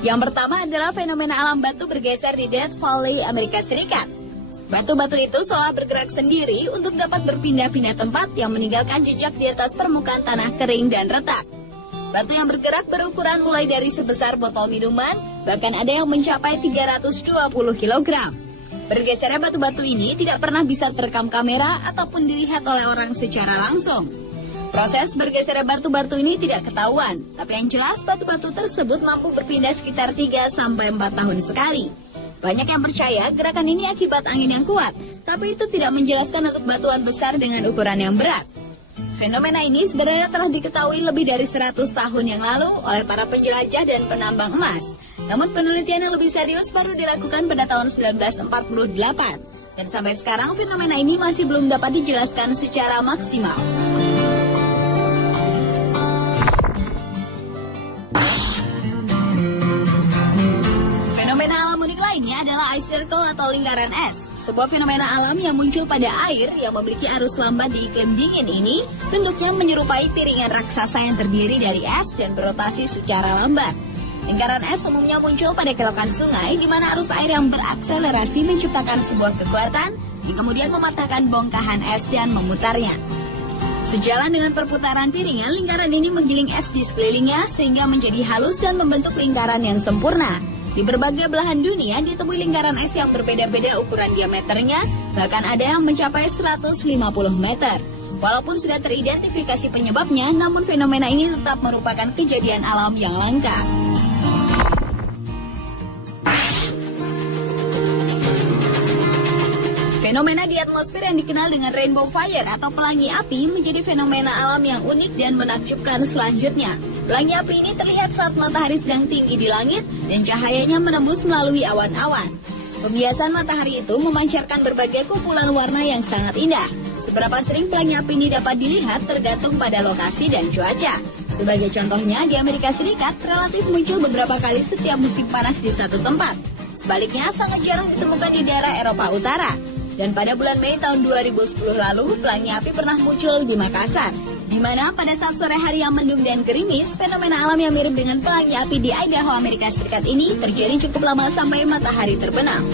Yang pertama adalah fenomena alam batu bergeser di Death Valley, Amerika Serikat. Batu-batu itu seolah bergerak sendiri untuk dapat berpindah-pindah tempat yang meninggalkan jejak di atas permukaan tanah kering dan retak. Batu yang bergerak berukuran mulai dari sebesar botol minuman, bahkan ada yang mencapai 320 kg. Bergesernya batu-batu ini tidak pernah bisa terekam kamera ataupun dilihat oleh orang secara langsung. Proses bergesernya batu-batu ini tidak ketahuan, tapi yang jelas batu-batu tersebut mampu berpindah sekitar 3-4 tahun sekali. Banyak yang percaya gerakan ini akibat angin yang kuat, tapi itu tidak menjelaskan untuk batuan besar dengan ukuran yang berat. Fenomena ini sebenarnya telah diketahui lebih dari 100 tahun yang lalu oleh para penjelajah dan penambang emas. Namun penelitian yang lebih serius baru dilakukan pada tahun 1948. Dan sampai sekarang fenomena ini masih belum dapat dijelaskan secara maksimal. Fenomena alam unik lainnya adalah ice circle atau lingkaran es. Sebuah fenomena alam yang muncul pada air yang memiliki arus lambat di iklim dingin ini bentuknya menyerupai piringan raksasa yang terdiri dari es dan berotasi secara lambat. Lingkaran es umumnya muncul pada kelokan sungai di mana arus air yang berakselerasi menciptakan sebuah kekuatan yang kemudian mematahkan bongkahan es dan memutarnya. Sejalan dengan perputaran piringan, lingkaran ini menggiling es di sekelilingnya sehingga menjadi halus dan membentuk lingkaran yang sempurna. Di berbagai belahan dunia ditemui lingkaran es yang berbeda-beda ukuran diameternya, bahkan ada yang mencapai 150 meter. Walaupun sudah teridentifikasi penyebabnya, namun fenomena ini tetap merupakan kejadian alam yang langka. Fenomena di atmosfer yang dikenal dengan rainbow fire atau pelangi api menjadi fenomena alam yang unik dan menakjubkan selanjutnya. Pelangi api ini terlihat saat matahari sedang tinggi di langit dan cahayanya menembus melalui awan-awan. Pembiasan matahari itu memancarkan berbagai kumpulan warna yang sangat indah. Seberapa sering pelangi api ini dapat dilihat tergantung pada lokasi dan cuaca. Sebagai contohnya, di Amerika Serikat relatif muncul beberapa kali setiap musim panas di satu tempat. Sebaliknya, sangat jarang ditemukan di daerah Eropa Utara. Dan pada bulan Mei tahun 2010 lalu, pelangi api pernah muncul di Makassar, di mana pada saat sore hari yang mendung dan gerimis, fenomena alam yang mirip dengan pelangi api di Idaho, Amerika Serikat ini terjadi cukup lama sampai matahari terbenam.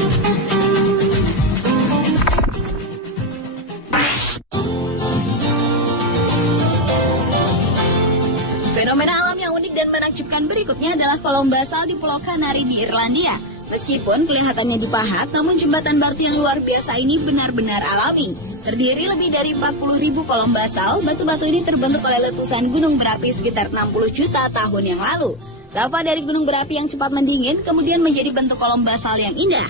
Fenomena alam yang unik dan menakjubkan berikutnya adalah kolom basal di Pulau Kanari di Irlandia. Meskipun kelihatannya dipahat, namun jembatan batu yang luar biasa ini benar-benar alami. Terdiri lebih dari 40.000 kolom basal, batu-batu ini terbentuk oleh letusan gunung berapi sekitar 60 juta tahun yang lalu. Lava dari gunung berapi yang cepat mendingin kemudian menjadi bentuk kolom basal yang indah.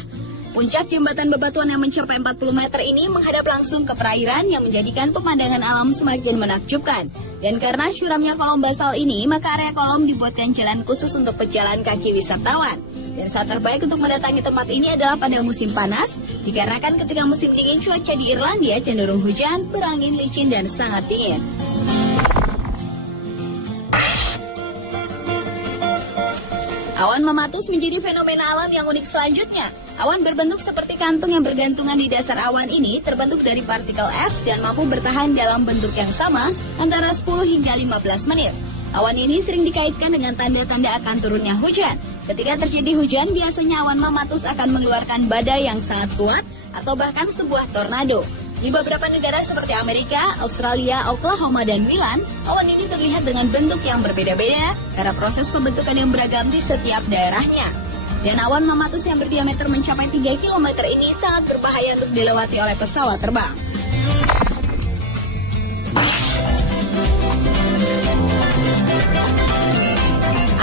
Puncak jembatan bebatuan yang mencapai 40 meter ini menghadap langsung ke perairan yang menjadikan pemandangan alam semakin menakjubkan. Dan karena curamnya kolom basal ini, maka area kolom dibuatkan jalan khusus untuk pejalan kaki wisatawan. Dan saat terbaik untuk mendatangi tempat ini adalah pada musim panas, dikarenakan ketika musim dingin cuaca di Irlandia cenderung hujan, berangin, licin, dan sangat dingin. Awan mematus menjadi fenomena alam yang unik selanjutnya. Awan berbentuk seperti kantung yang bergantungan di dasar awan ini terbentuk dari partikel es dan mampu bertahan dalam bentuk yang sama antara 10 hingga 15 menit. Awan ini sering dikaitkan dengan tanda-tanda akan turunnya hujan. Ketika terjadi hujan, biasanya awan mematus akan mengeluarkan badai yang sangat kuat atau bahkan sebuah tornado. Di beberapa negara seperti Amerika, Australia, Oklahoma, dan Milan, awan ini terlihat dengan bentuk yang berbeda-beda karena proses pembentukan yang beragam di setiap daerahnya. Dan awan mematus yang berdiameter mencapai 3 km ini sangat berbahaya untuk dilewati oleh pesawat terbang.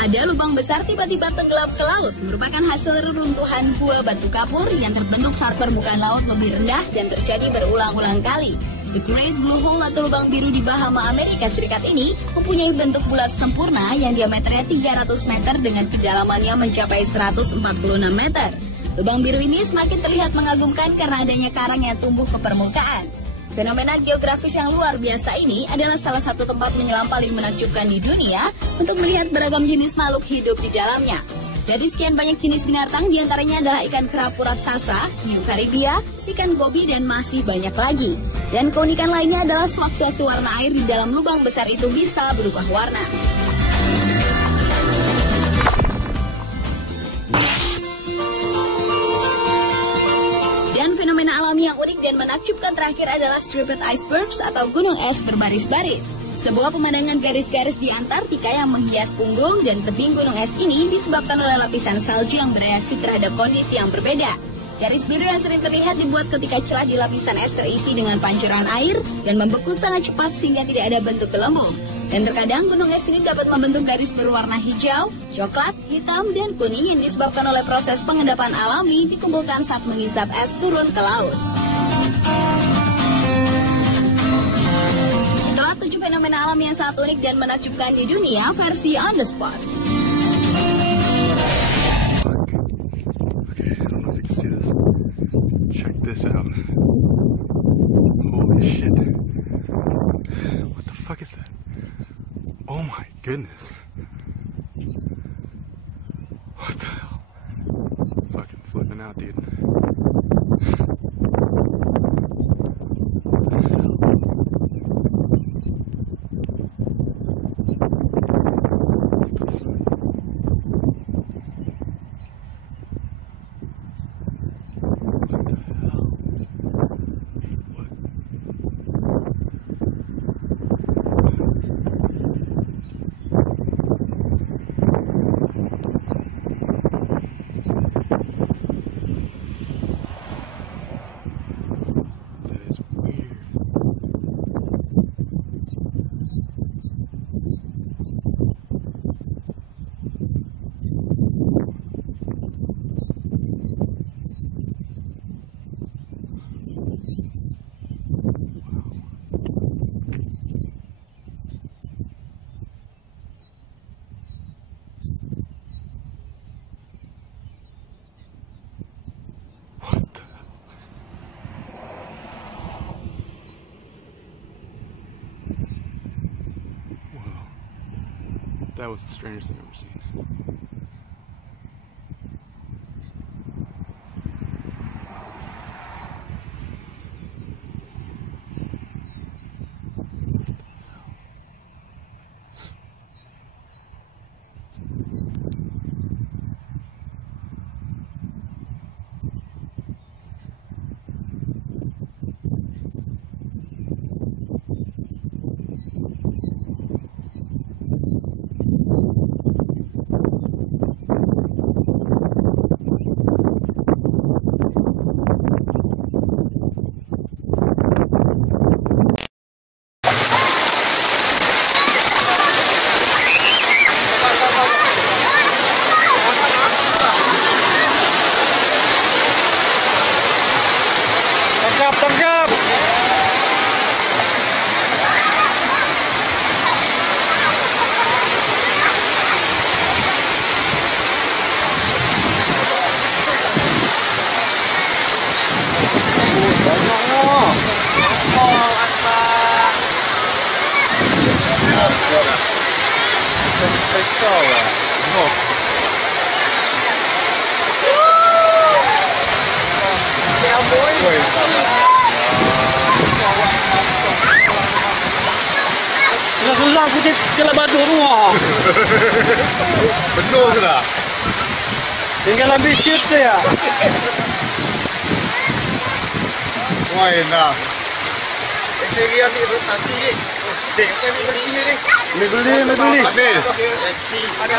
Ada lubang besar tiba-tiba tenggelam ke laut, merupakan hasil reruntuhan gua batu kapur yang terbentuk saat permukaan laut lebih rendah dan terjadi berulang-ulang kali. The Great Blue Hole atau lubang biru di Bahama, Amerika Serikat ini mempunyai bentuk bulat sempurna yang diameternya 300 meter dengan kedalamannya mencapai 146 meter. Lubang biru ini semakin terlihat mengagumkan karena adanya karang yang tumbuh ke permukaan. Fenomena geografis yang luar biasa ini adalah salah satu tempat menyelam paling menakjubkan di dunia untuk melihat beragam jenis makhluk hidup di dalamnya. Dari sekian banyak jenis binatang, diantaranya adalah ikan kerapu raksasa, hiu Karibia, ikan gobi, dan masih banyak lagi. Dan keunikan lainnya adalah sewaktu-waktu warna air di dalam lubang besar itu bisa berubah warna. fenomena alami yang unik dan menakjubkan terakhir adalah striped icebergs atau gunung es berbaris-baris. Sebuah pemandangan garis-garis di Antartika yang menghias punggung dan tebing gunung es ini disebabkan oleh lapisan salju yang bereaksi terhadap kondisi yang berbeda. Garis biru yang sering terlihat dibuat ketika celah di lapisan es terisi dengan pancuran air dan membeku sangat cepat sehingga tidak ada bentuk gelembung. Dan terkadang gunung es ini dapat membentuk garis berwarna hijau, coklat, hitam, dan kuning yang disebabkan oleh proses pengendapan alami dikumpulkan saat mengisap es turun ke laut. Itulah 7 fenomena alam yang sangat unik dan menakjubkan di dunia versi On The Spot. Check this out. Holy shit. What the fuck is that? Oh my goodness. What the hell? Fucking flipping out, dude. That was the strangest thing I've ever seen. Tangkap! Susah kutip celah batu semua. Betul sudah. Tinggal ambil shoot ya. Wah enak. Ini ambil rotasi ni. Ambil beli ni ni. Ambil. Ada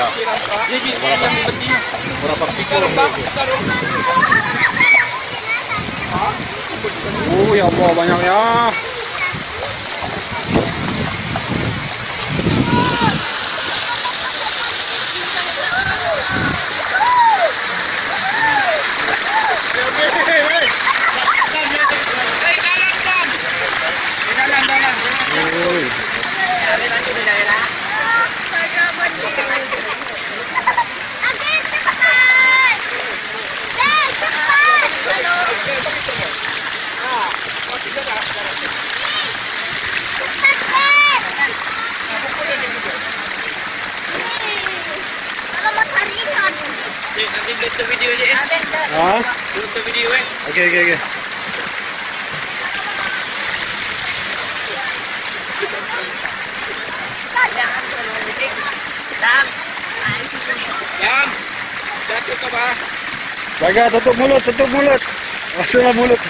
jadi yang beli. Berapa pikul? Oh ya Allah banyaknya. Nanti tutup video je ya. Hah? Tutup video Okey. Jam. Jatuh ke bawah. Jaga tutup mulut. Masuk na bulot.